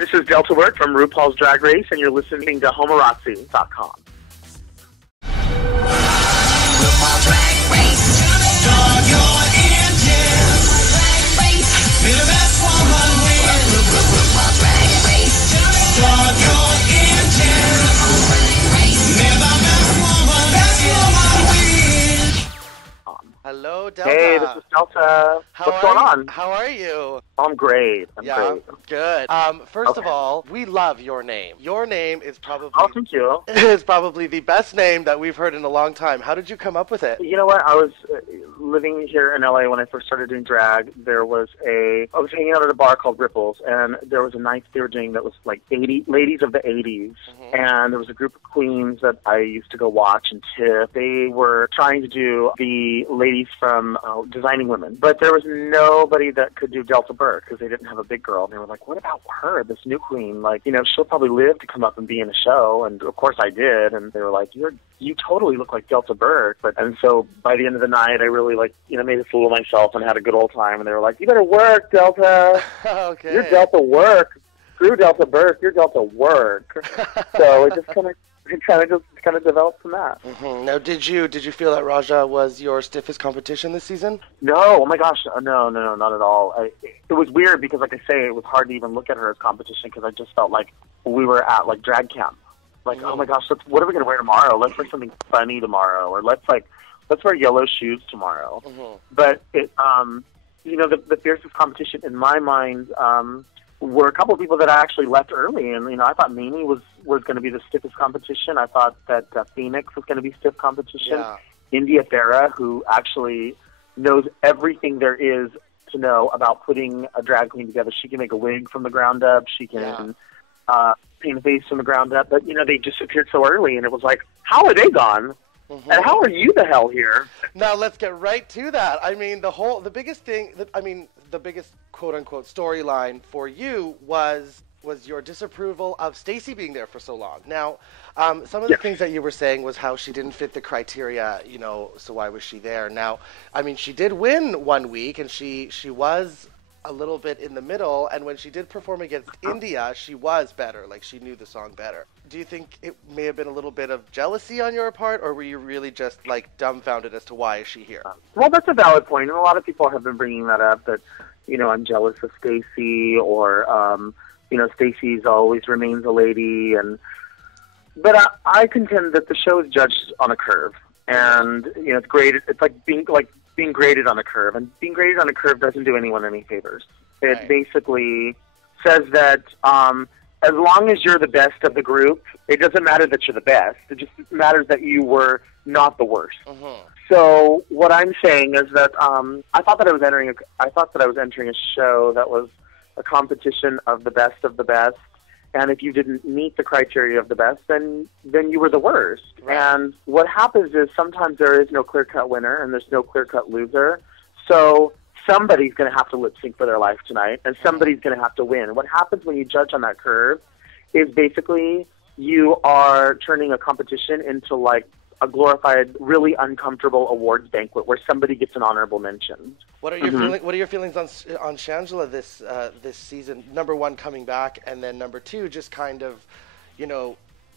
This is Delta Work from RuPaul's Drag Race, and you're listening to Homorazzi.com. RuPaul's Drag Race. Start your engines. Drag Race. Be the best woman win. RuPaul's Drag Race. Start your engines. Drag Race. Be the best woman win. Hello, Delta. Hey, this is Delta. What's going on? How are you? I'm great. I'm great. Good. First of all, we love your name. Your name is probably thank you. is probably the best name that we've heard in a long time. How did you come up with it? You know what? I was living here in LA when I first started doing drag. I was hanging out at a bar called RuPaul's, and there was a night they were doing that was like ladies of the 80s. Mm-hmm. And there was a group of queens that I used to go watch and tip. They were trying to do the ladies from Designing Women, but there was nobody that could do Delta Burke because they didn't have a big girl. And they were like, what about her, this new queen? Like, you know, she'll probably live to come up and be in a show. And of course I did. And they were like, you totally look like Delta Burke. And so by the end of the night, I really made a fool of myself and had a good old time. And they were like, you better work, Delta. Okay. You're Delta Work. Screw Delta Burke. You're Delta Work. So it just kind of developed from that. Mm-hmm. Now, did you feel that Raja was your stiffest competition this season? No, oh my gosh, no, not at all. It was weird because, like I say, it was hard to even look at her as competition because I just felt like we were at like drag camp. Like, oh my gosh, what are we gonna wear tomorrow? Let's wear something funny tomorrow, or let's wear yellow shoes tomorrow. Mm-hmm. But it, the fiercest competition in my mind. Were a couple of people that I actually left early, and I thought Mimi was going to be the stiffest competition. I thought that Phoenix was going to be stiff competition. Yeah. India Farah, who actually knows everything there is to know about putting a drag queen together. She can make a wig from the ground up. She can paint a face from the ground up. But they just appeared so early, and it was like, how are they gone? Mm-hmm. And how are you the hell here? Now let's get right to that. I mean, the biggest quote-unquote storyline for you was your disapproval of Stacey being there for so long. Now, some of the things that you were saying was how she didn't fit the criteria, so why was she there? Now, I mean, she did win one week, and she was a little bit in the middle, and when she did perform against India, she was better. Like, she knew the song better. Do you think it may have been a little bit of jealousy on your part, or were you really just, dumbfounded as to why is she here? Well, that's a valid point, and a lot of people have been bringing that up, that, I'm jealous of Stacey, or, Stacey's always remains a lady, but I contend that the show is judged on a curve, and, it's graded, it's like being graded on a curve, and being graded on a curve doesn't do anyone any favors. It basically says that as long as you're the best of the group, it doesn't matter that you're the best. It just matters that you were not the worst. Mm-hmm. So what I'm saying is that I thought that I was entering a show that was a competition of the best, and if you didn't meet the criteria of the best, then you were the worst. Right. And what happens is sometimes there is no clear-cut winner and there's no clear-cut loser. So somebody's going to have to lip-sync for their life tonight, and somebody's going to have to win. What happens when you judge on that curve is basically you are turning a competition into a glorified, really uncomfortable awards banquet where somebody gets an honorable mention. What are your What are your feelings on Shangela this season? Number one, coming back, and then number two, just kind of,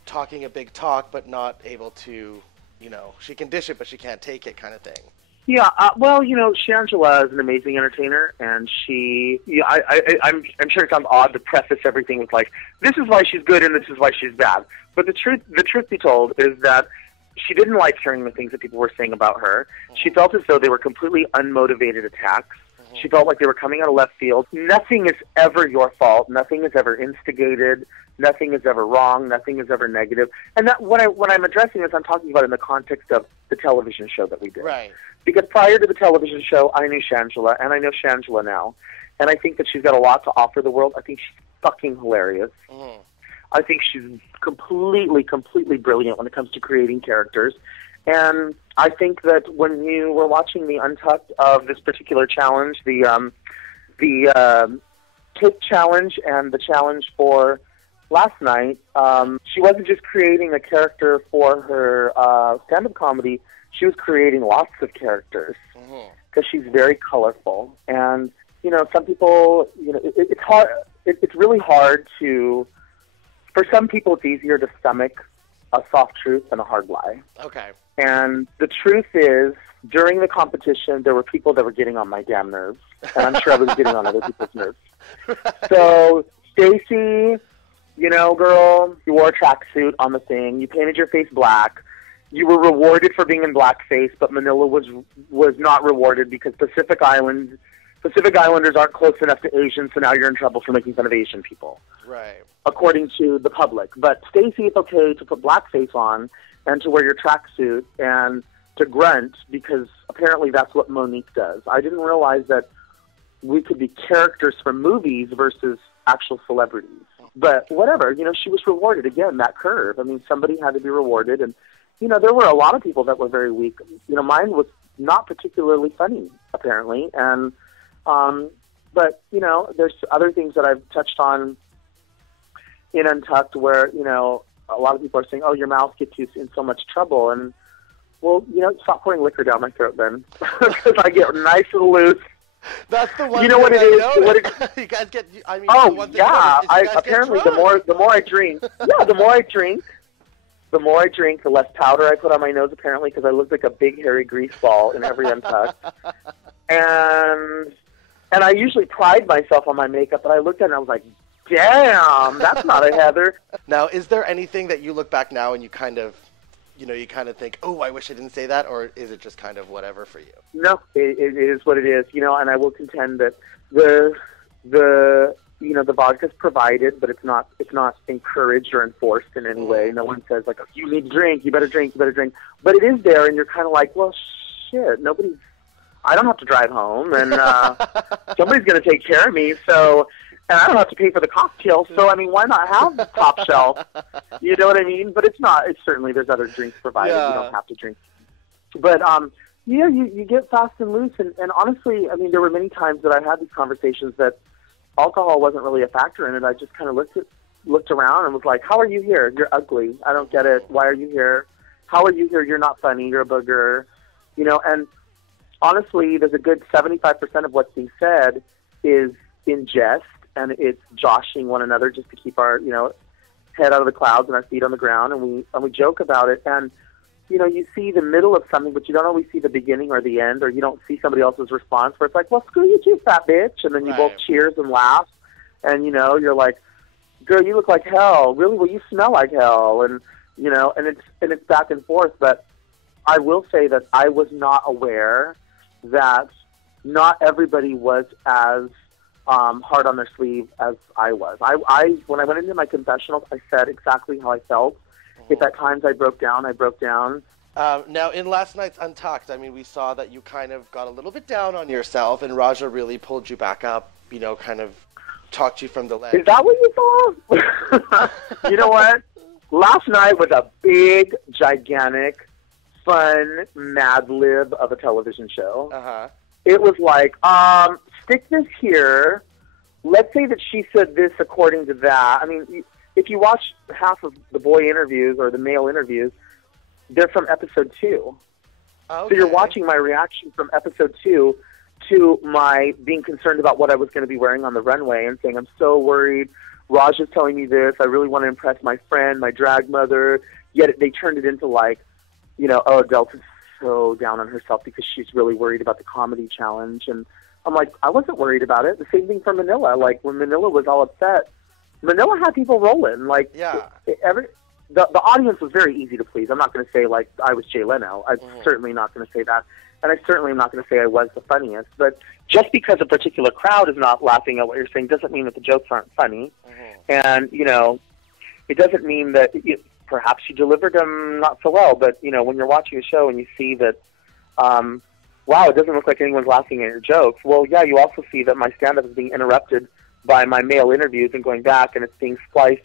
talking a big talk but not able to, she can dish it but she can't take it, kind of thing. Yeah, Shangela is an amazing entertainer, and I'm sure it sounds odd to preface everything with this is why she's good and this is why she's bad. But the truth be told is that she didn't like hearing the things that people were saying about her. Mm-hmm. She felt as though they were completely unmotivated attacks. Mm-hmm. She felt like they were coming out of left field. Nothing is ever your fault. Nothing is ever instigated. Nothing is ever wrong. Nothing is ever negative. And that when I'm addressing this, I'm talking about in the context of the television show that we did. Right. Because prior to the television show, I knew Shangela, and I know Shangela now. And I think that she's got a lot to offer the world. I think she's fucking hilarious. Mm-hmm. I think she's completely brilliant when it comes to creating characters. And I think that when you were watching the Untucked of this particular challenge, the Kit challenge and the challenge for last night, she wasn't just creating a character for her stand-up comedy. She was creating lots of characters because she's very colorful. And, some people, it's it's really hard to, for some people it's easier to stomach a soft truth than a hard lie. Okay. And the truth is, during the competition, there were people that were getting on my damn nerves, and I'm sure I was getting on other people's nerves. So, Stacey, you know, girl, you wore a tracksuit on the thing. You painted your face black. You were rewarded for being in blackface, but Manila was not rewarded because Pacific Islanders aren't close enough to Asians, so now you're in trouble for making fun of Asian people. Right. According to the public. But Stacey, it's okay to put blackface on and to wear your tracksuit and to grunt because apparently that's what Monique does. I didn't realize that we could be characters from movies versus actual celebrities. But whatever, you know, she was rewarded. Again, that curve. I mean, somebody had to be rewarded. And, you know, there were a lot of people that were very weak. You know, mine was not particularly funny, apparently. And, but, you know, there's other things that I've touched on in Untucked where, you know, a lot of people are saying, oh, your mouth gets you in so much trouble. And, well, you know, stop pouring liquor down my throat then. Because I get nice and loose. That's the one. You know what it is? You guys get. I mean, oh the one thing yeah. apparently the more I drink, the more I drink, the less powder I put on my nose. Apparently, because I look like a big hairy grease ball in every Untucked. and I usually pride myself on my makeup, but I looked at it and I was like, damn, that's not a Heather. Now, is there anything that you look back now and you kind of think, oh, I wish I didn't say that, or is it just kind of whatever for you? No, it is what it is, you know, and I will contend that the vodka's provided, but it's not encouraged or enforced in any way. No one says, like, you need to drink, you better drink. But it is there, and you're kind of like, well, shit, I don't have to drive home, and somebody's going to take care of me, so... And I don't have to pay for the cocktail, so, I mean, why not have the top shelf? You know what I mean? But it's certainly, there's other drinks provided. Yeah. You don't have to drink. But, yeah, you get fast and loose. And honestly, I mean, there were many times that I had these conversations that alcohol wasn't really a factor in it. I just kind of looked around and was like, how are you here? You're ugly. I don't get it. Why are you here? How are you here? You're not funny. You're a booger. You know, and honestly, there's a good 75% of what's being said is in jest. And it's joshing one another just to keep our, you know, head out of the clouds and our feet on the ground, and we joke about it. And, you know, you see the middle of something, but you don't always see the beginning or the end, or you don't see somebody else's response where it's like, well, screw you too, fat bitch. And then you both cheers and laugh. And, you know, you're like, girl, you look like hell. Really? Well, you smell like hell. And, you know, and it's back and forth. But I will say that I was not aware that not everybody was as hard on their sleeve as I was. I when I went into my confessional, I said exactly how I felt. If at times I broke down, I broke down. Now, in last night's Untucked, I mean, we saw that you kind of got a little bit down on yourself, and Raja really pulled you back up, you know, kind of talked you from the ledge. Is that what you saw? You know what? Last night was a big, gigantic, fun Mad Lib of a television show. Uh-huh. It was like, stick this here. Let's say that she said this according to that. I mean, if you watch half of the boy interviews or the male interviews, they're from episode 2. Okay. So you're watching my reaction from episode 2 to my being concerned about what I was going to be wearing on the runway and saying, I'm so worried. Raj is telling me this. I really want to impress my friend, my drag mother. Yet they turned it into like, you know, oh, Delta's so down on herself because she's really worried about the comedy challenge. And I'm like, I wasn't worried about it. The same thing for Manila. Like, when Manila was all upset, Manila had people rolling. Like, yeah. The audience was very easy to please. I'm not going to say, like, I was Jay Leno. I'm certainly not going to say that. And I certainly am not going to say I was the funniest. But just because a particular crowd is not laughing at what you're saying doesn't mean that the jokes aren't funny. And, you know, it doesn't mean that perhaps you delivered them not so well. But, you know, when you're watching a show and you see that, wow, it doesn't look like anyone's laughing at your jokes. Well, yeah, you also see that my stand-up is being interrupted by my male interviews and going back, and it's being spliced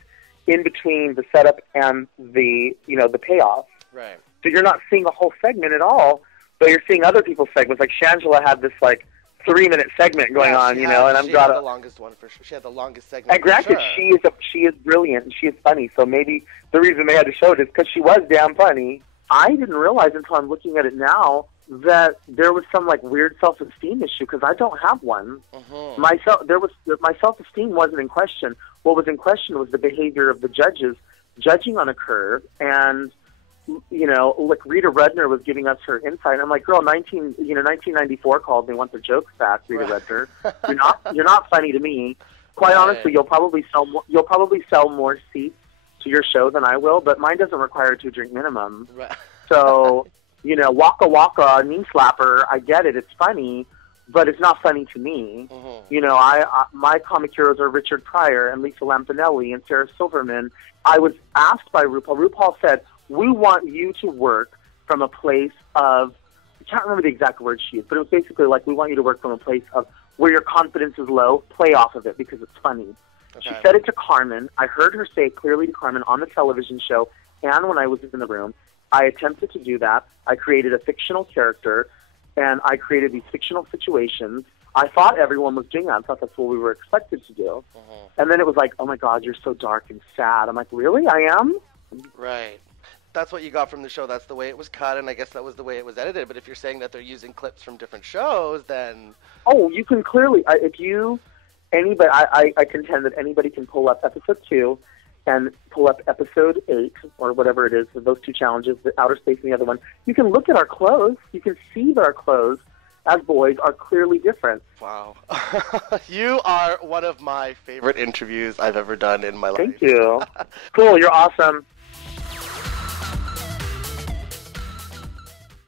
in between the setup and the, you know, the payoff. Right. So you're not seeing a whole segment at all, but you're seeing other people's segments. Like Shangela had this, like, 3-minute segment going on, you know, and She had the longest one for sure. She had the longest segment. And granted, she is brilliant and she is funny. So maybe the reason they had to show it is because she was damn funny. I didn't realize until I'm looking at it now that there was some like weird self-esteem issue because I don't have one. Mm-hmm. My self-esteem wasn't in question. What was in question was the behavior of the judges judging on a curve, and like Rita Rudner was giving us her insight. I'm like, girl, 1994 called me, want their jokes back, Rita Rudner. You're not funny to me. Quite honestly, you'll probably sell more seats to your show than I will, but mine doesn't require a 2-drink minimum. Right. So, Waka Waka, knee slapper, I get it, it's funny, but it's not funny to me. Mm-hmm. My comic heroes are Richard Pryor and Lisa Lampanelli and Sarah Silverman. I was asked by RuPaul. RuPaul said, we want you to work from a place of, I can't remember the exact words she used, but it was basically like, we want you to work from a place of where your confidence is low, play off of it because it's funny. Okay. She said it to Carmen. I heard her say it clearly to Carmen on the television show and when I was in the room. I attempted to do that. I created a fictional character, and I created these fictional situations. I thought everyone was doing that. I thought that's what we were expected to do. Mm-hmm. And then it was like, oh, my God, you're so dark and sad. I'm like, really? I am? Right. That's what you got from the show. That's the way it was cut, and I guess that was the way it was edited. But if you're saying that they're using clips from different shows, then... Oh, you can clearly... I contend that anybody can pull up episode 2 and pull up episode 8, or whatever it is, those 2 challenges, the outer space and the other one. You can look at our clothes. You can see that our clothes, as boys, are clearly different. Wow. You are one of my favorite interviews I've ever done in my life. Thank you. Cool, you're awesome.